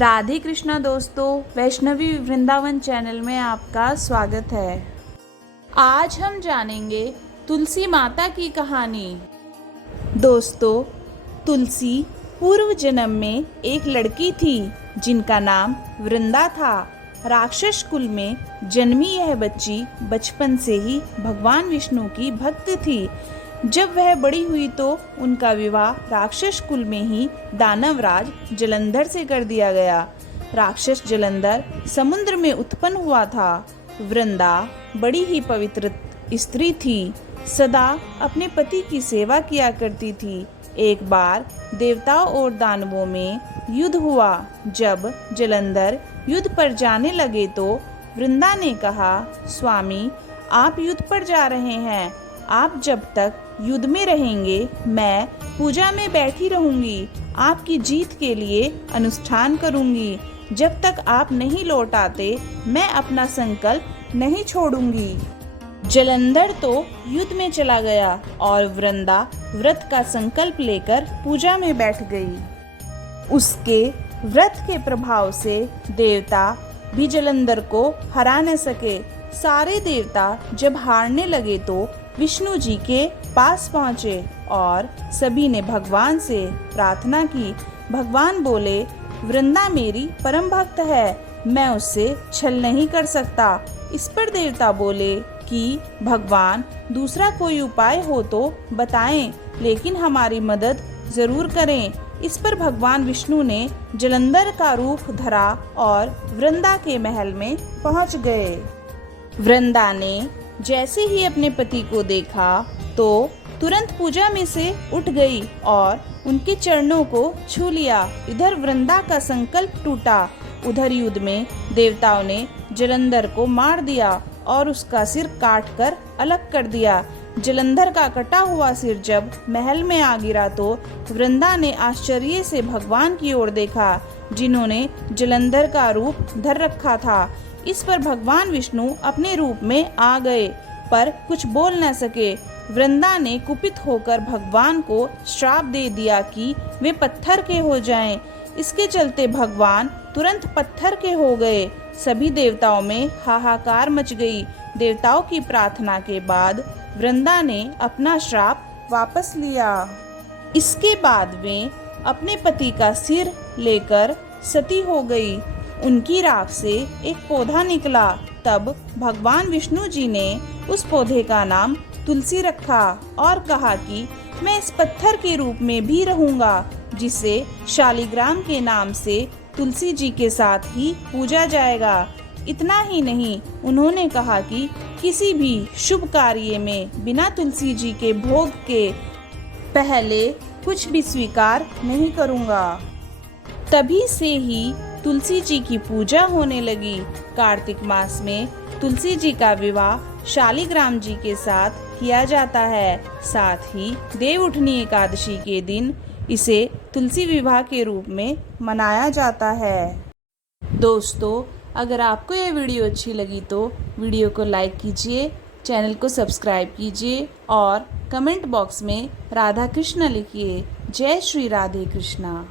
राधे कृष्णा दोस्तों, वैष्णवी वृंदावन चैनल में आपका स्वागत है। आज हम जानेंगे तुलसी माता की कहानी। दोस्तों, तुलसी पूर्व जन्म में एक लड़की थी जिनका नाम वृंदा था। राक्षस कुल में जन्मी यह बच्ची बचपन से ही भगवान विष्णु की भक्त थी। जब वह बड़ी हुई तो उनका विवाह राक्षस कुल में ही दानवराज जलंधर से कर दिया गया। राक्षस जलंधर समुद्र में उत्पन्न हुआ था। वृंदा बड़ी ही पवित्र स्त्री थी, सदा अपने पति की सेवा किया करती थी। एक बार देवताओं और दानवों में युद्ध हुआ। जब जलंधर युद्ध पर जाने लगे तो वृंदा ने कहा, स्वामी, आप युद्ध पर जा रहे हैं। आप जब तक युद्ध में रहेंगे मैं पूजा में बैठी रहूंगी, आपकी जीत के लिए अनुष्ठान करूंगी। जब तक आप नहीं लौट आते मैं अपना संकल्प नहीं छोड़ूंगी। जलंधर तो युद्ध में चला गया और वृंदा व्रत का संकल्प लेकर पूजा में बैठ गई। उसके व्रत के प्रभाव से देवता भी जलंधर को हरा न सके। सारे देवता जब हारने लगे तो विष्णु जी के पास पहुँचे और सभी ने भगवान से प्रार्थना की। भगवान बोले, वृंदा मेरी परम भक्त है, मैं उससे छल नहीं कर सकता। इस पर देवता बोले कि भगवान, दूसरा कोई उपाय हो तो बताएं, लेकिन हमारी मदद जरूर करें। इस पर भगवान विष्णु ने जलंधर का रूप धरा और वृंदा के महल में पहुंच गए। वृंदा ने जैसे ही अपने पति को देखा तो तुरंत पूजा में से उठ गई और उनके चरणों को छू लिया। इधर वृंदा का संकल्प टूटा, उधर युद्ध में देवताओं ने जलंधर को मार दिया और उसका सिर काट कर अलग कर दिया। जलंधर का कटा हुआ सिर जब महल में आ गिरा तो वृंदा ने आश्चर्य से भगवान की ओर देखा, जिन्होंने जलंधर का रूप धर रखा था। इस पर भगवान विष्णु अपने रूप में आ गए पर कुछ बोल न सके। वृंदा ने कुपित होकर भगवान को श्राप दे दिया कि वे पत्थर के हो जाएं। इसके चलते भगवान तुरंत पत्थर के हो गए। सभी देवताओं में हाहाकार मच गई। देवताओं की प्रार्थना के बाद वृंदा ने अपना श्राप वापस लिया। इसके बाद वे अपने पति का सिर लेकर सती हो गई। उनकी राख से एक पौधा निकला। तब भगवान विष्णु जी ने उस पौधे का नाम तुलसी रखा और कहा कि मैं इस पत्थर के रूप में भी रहूंगा, जिसे शालिग्राम के नाम से तुलसी जी के साथ ही पूजा जाएगा। इतना ही नहीं, उन्होंने कहा कि किसी भी शुभ कार्य में बिना तुलसी जी के भोग के पहले कुछ भी स्वीकार नहीं करूंगा। तभी से ही तुलसी जी की पूजा होने लगी। कार्तिक मास में तुलसी जी का विवाह शालिग्राम जी के साथ किया जाता है। साथ ही देवउठनी एकादशी के दिन इसे तुलसी विवाह के रूप में मनाया जाता है। दोस्तों, अगर आपको यह वीडियो अच्छी लगी तो वीडियो को लाइक कीजिए, चैनल को सब्सक्राइब कीजिए और कमेंट बॉक्स में राधा कृष्ण लिखिए। जय श्री राधे कृष्णा।